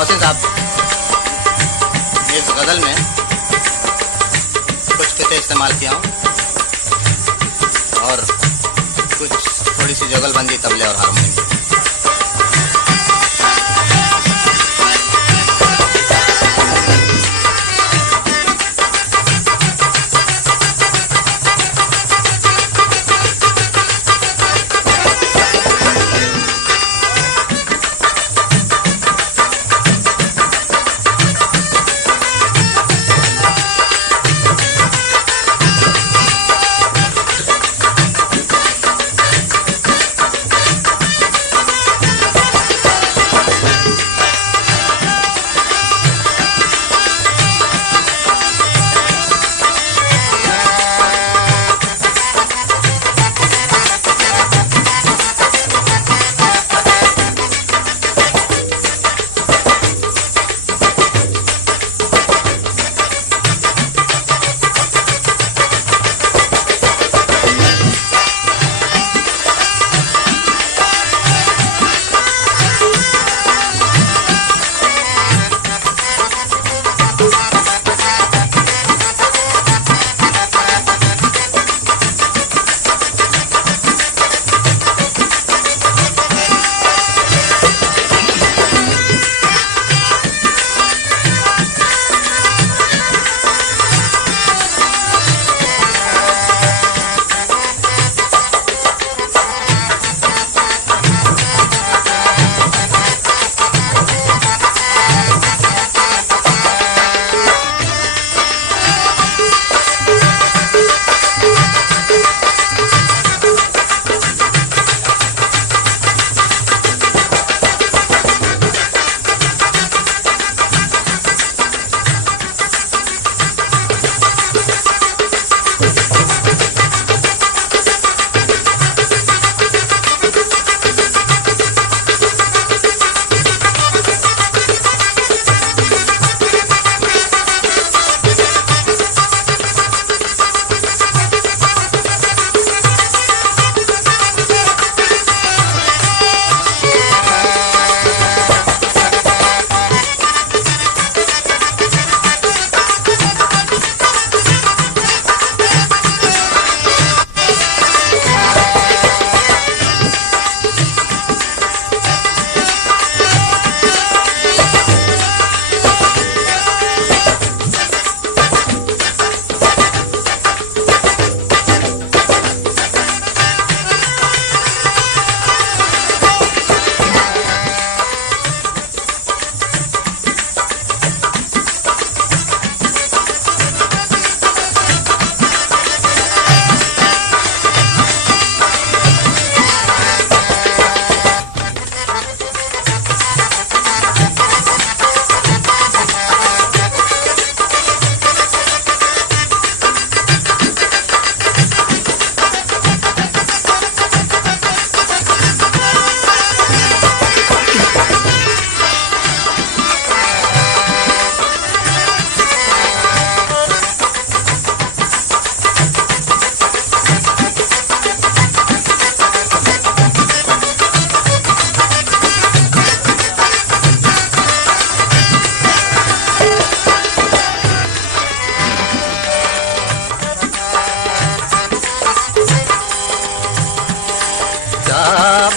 मोहसिन साहब, इस गज़ल में कुछ किते इस्तेमाल किया हूँ और कुछ थोड़ी सी जुगलबंदी तबले और हारमोनियम की।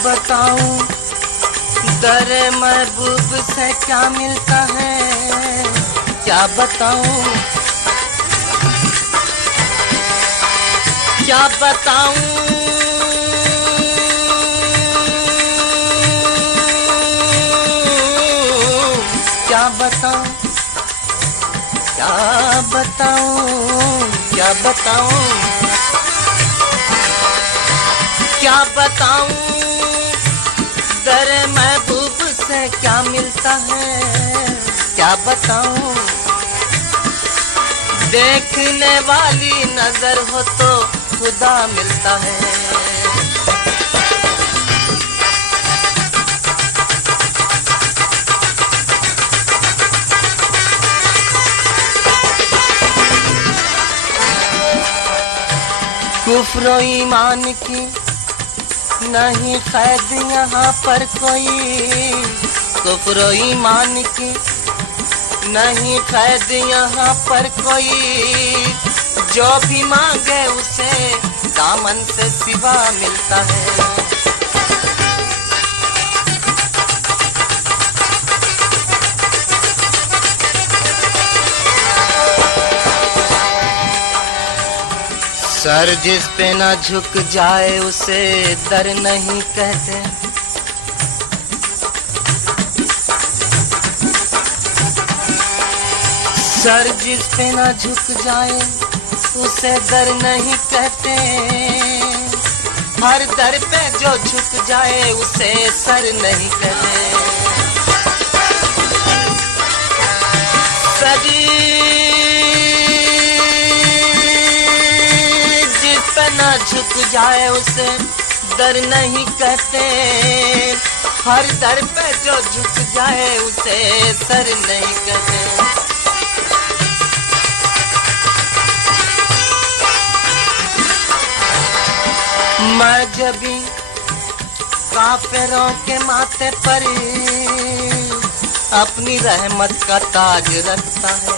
बताऊं दरे महबूब से क्या मिलता है, क्या बताऊं क्या बताऊं क्या बताऊं क्या बताऊं क्या बताऊं क्या बताऊं दरे महबूब से क्या मिलता है, क्या बताऊं देखने वाली नजर हो तो खुदा मिलता है। कुफ्र ईमान की नहीं कैद यहाँ पर कोई, कुफ्र ईमान की नहीं कैद यहाँ पर कोई, जो भी मांगे उसे दामन से सिवा मिलता है। सर जिस पे ना झुक जाए उसे दर नहीं कहते, सर जिस पे ना झुक जाए उसे दर नहीं कहते, हर दर पे जो झुक जाए उसे सर नहीं कहते। सर जिस पे ना झुक जाए उसे दर नहीं कहते, हर दर पे जो झुक जाए उसे सर नहीं कहते। मैं जबी काफिरों के माथे पर अपनी रहमत का ताज रखता है,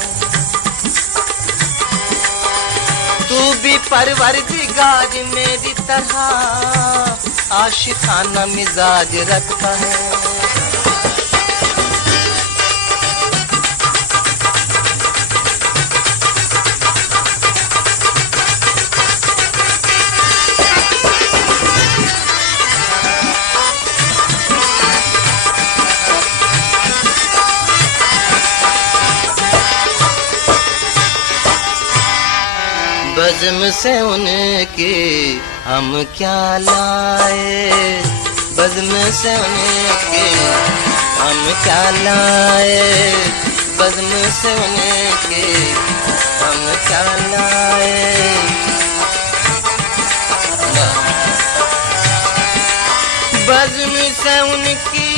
तू भी परवरदिगार मेरी तरह आशिकाना मिजाज रखता है। बज़्म से उनके हम क्या लाए, बज़्म से उनके हम क्या लाए, बज़्म से उनके हम क्या लाए। बज़्म से उनकी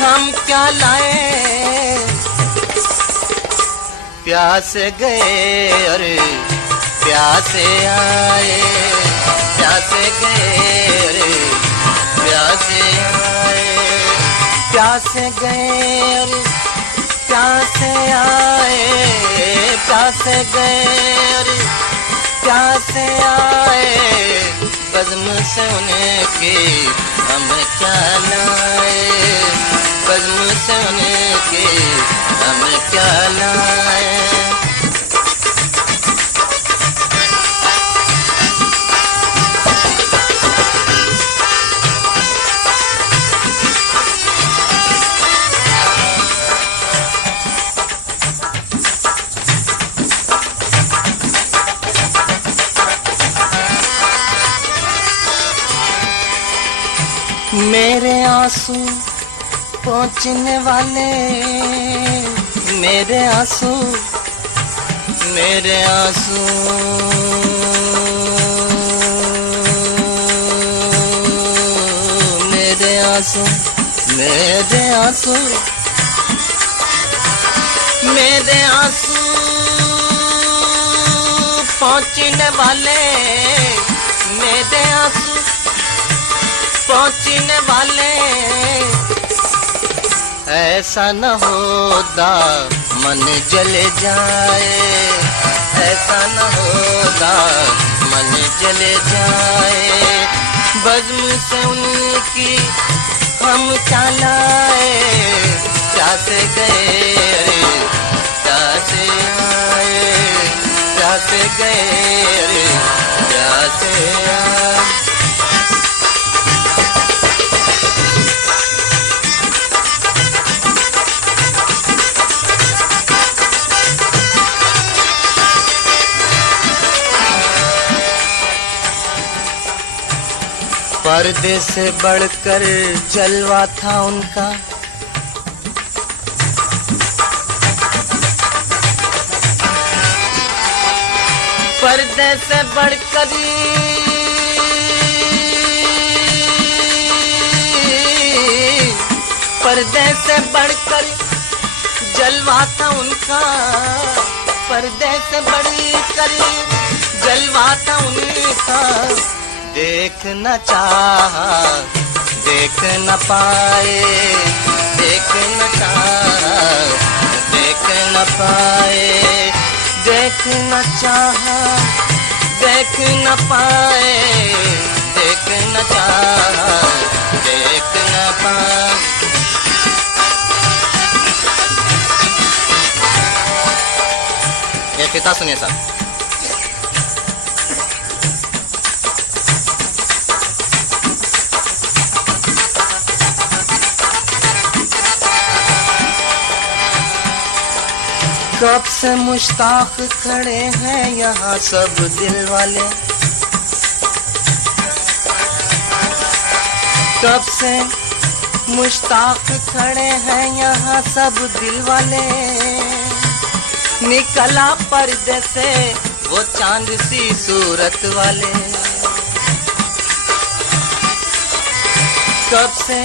हम क्या लाए, प्यास गए और प्यासे आए, प्यासे गए और प्यासे आए, प्यासे गए और प्यासे आए, प्यासे गए और प्यासे आए। बज़्म से उनके हम क्या लाए, बज़्म से उनके हम क्या लाए। मेरे आंसू पहुंचने वाले, मेरे आंसू, मेरे आंसू, मेरे आंसू, मेरे आंसू, मेरे आंसू पहुंचने वाले, मेरे आंसू पहुंचने वाले। ऐसा न होगा मन जले जाए, ऐसा न होगा मन जले जाए। बज़्म से उनकी हम क्या लाए, प्यासे गए अरे प्यासे आए, प्यासे गए अरे प्यासे आए। पर्दे से बढ़कर जलवा था उनका, पर्दे से बढ़कर पर्दे से बढ़कर जलवा था उनका, पर्दे से बढ़कर जलवा था उनका देख न चाहा, देख न पाए, देख न चाहा, देख न पाए, देख न चाहा, देख न पाए, देख न चाहा, देख न पाए। ये फिता सुनिए साहब। कब से मुश्ताक खड़े हैं यहाँ सब दिल वाले, कब से मुश्ताक खड़े हैं यहाँ सब दिल वाले। निकला पर्दे से वो चांद सी सूरत वाले, कब से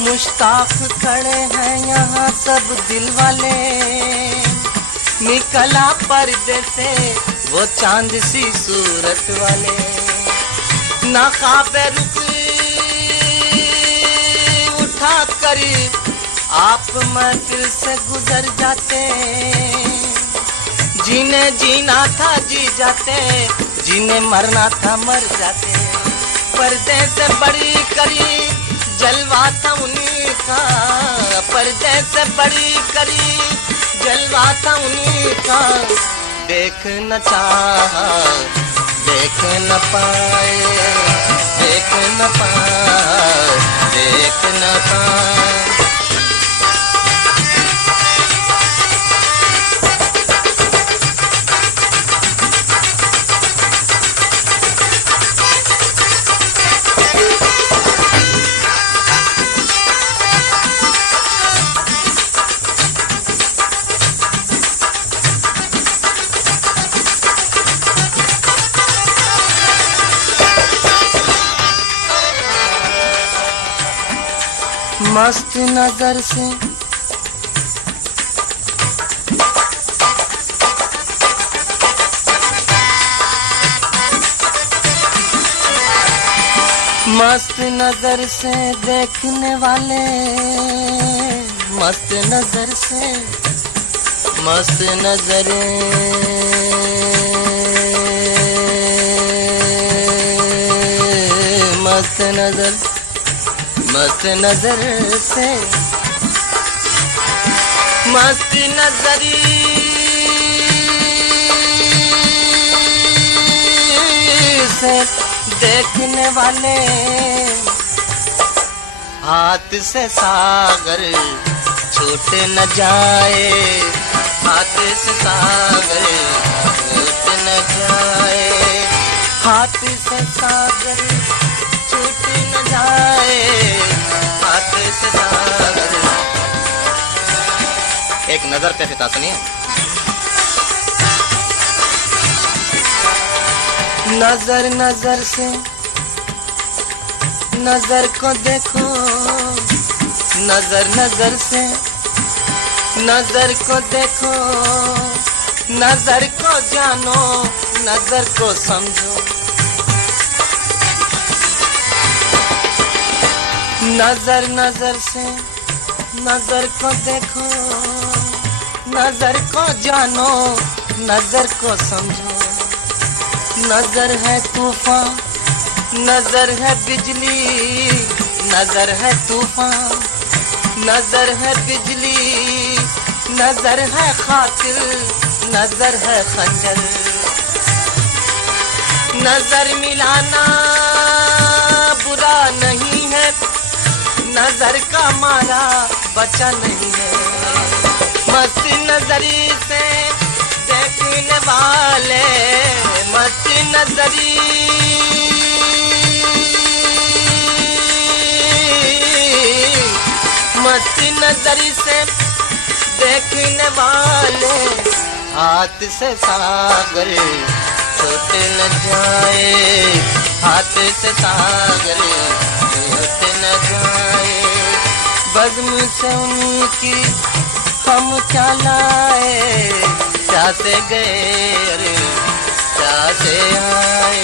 मुश्ताक खड़े हैं यहाँ सब दिल वाले। निकला पर्दे से वो चांद सी सूरत वाले। ना ख्वाबे रुक उठा कर आप मंजिल से गुजर जाते, जिन्हें जीना था जी जाते, जिन्हें मरना था मर जाते। पर्दे से बड़ी करी जलवा था उनका, पर्दे से बड़ी करी जलवा था उनका। देख न चाहा, देख न पाए, देख न पाए, देख न पाए। मस्त नजर से मस्त नजर से देखने वाले, मस्त नजर से, मस्त नजरे मस्त नजर, मस्त नजर से, मस्त नजरी से देखने वाले। हाथ से सागर छूट न जाए, हाथ से सागर छूट न जाए, हाथ से सागर छूट न जाए, हाथ से सागर। एक नजर पे फिता सुनिए। नजर नजर से नजर को देखो, नजर नजर से नजर को देखो, नजर को जानो, नजर को समझो। नजर नजर से नजर को देखो, नजर को जानो, नजर को समझो। नजर है तूफान, नजर है बिजली, नजर है तूफान, नजर है बिजली, नजर है कातिल, नजर है खंजर। नजर मिलाना बुरा नहीं है, नजर का मारा बचा नहीं है। मस्त नजरी से देखने वाले, मस्त नजरी मस्त नजरी से देखने वाले। हाथ से सागर छूट न जाए, हाथ से सागर छूट न जाए। बज़्म से उनकी हम क्या लाए, प्यासे गए, अरे प्यासे आए।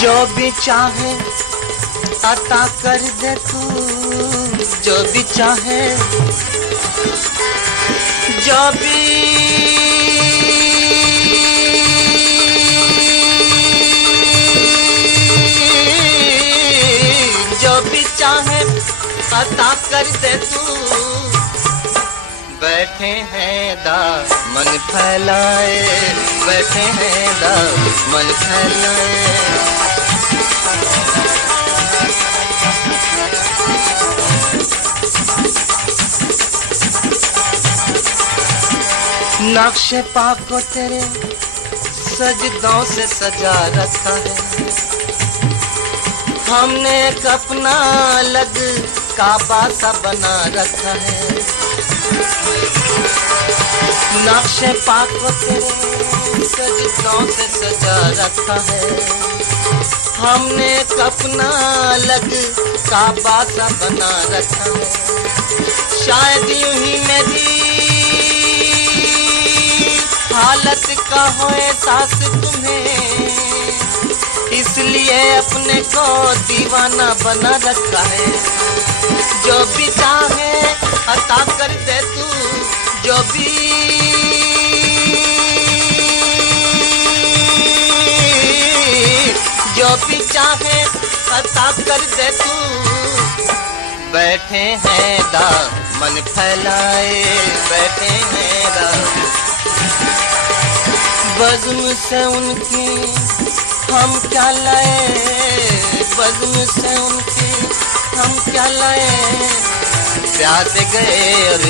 जो भी चाहे अता कर दे तू, जो भी चाहे, जो भी चाहे अता कर दे तू। बैठे हैं दामन फैलाए, बैठे हैं दामन फैलाए। नक्शे पाक को तेरे सजदों से सजा रखा है, हमने एक अपना अलग काबा सा बना रखा है। नक्शे पाक को तेरे सजदों से सजा रखा है, हमने एक अपना अलग काबा सा बना रखा है। शायद यूं ही मेरी हालत का हो एहसास तुम्हें, इसलिए अपने को दीवाना बना रखा है। जो भी चाहे अता कर दे तू, जो भी चाहे अता कर दे तू। बैठे हैं दामन फैलाए, बैठे हैं दामन। बज़्म से उनकी हम क्या लाए, बज़्म से उनकी हम क्या लाए। प्यासे गए और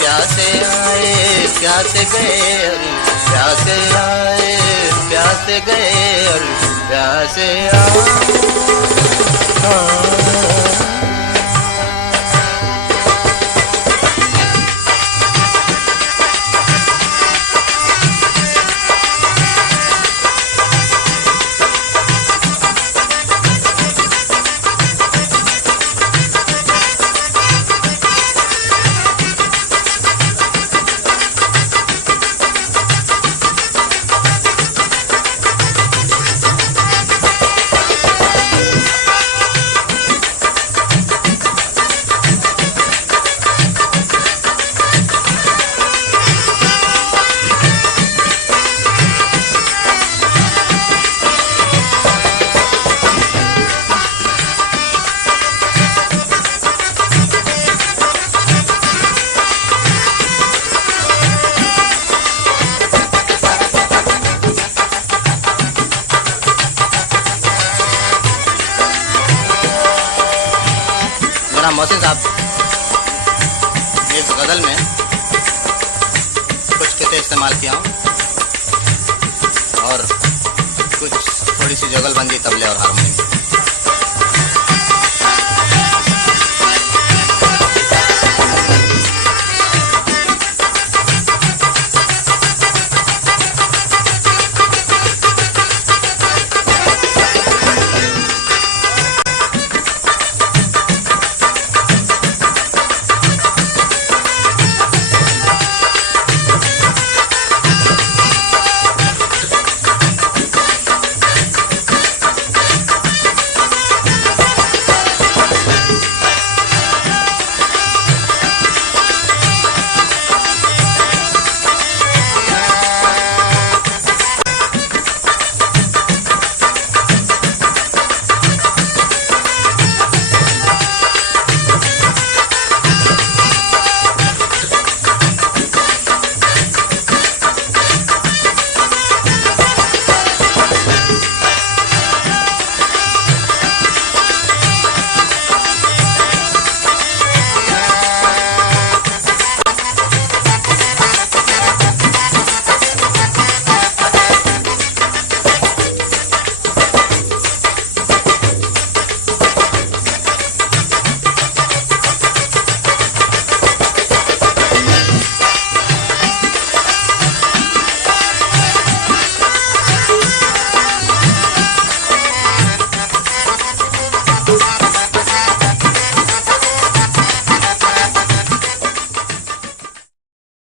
प्यासे आए, प्यासे गए और प्यासे आए, प्यासे गए और प्यासे आए। मोहसिन साहब, इस गजल में कुछ किते इस्तेमाल किया हूँ और कुछ थोड़ी सी जुगलबंदी तबले और हारमोनियम।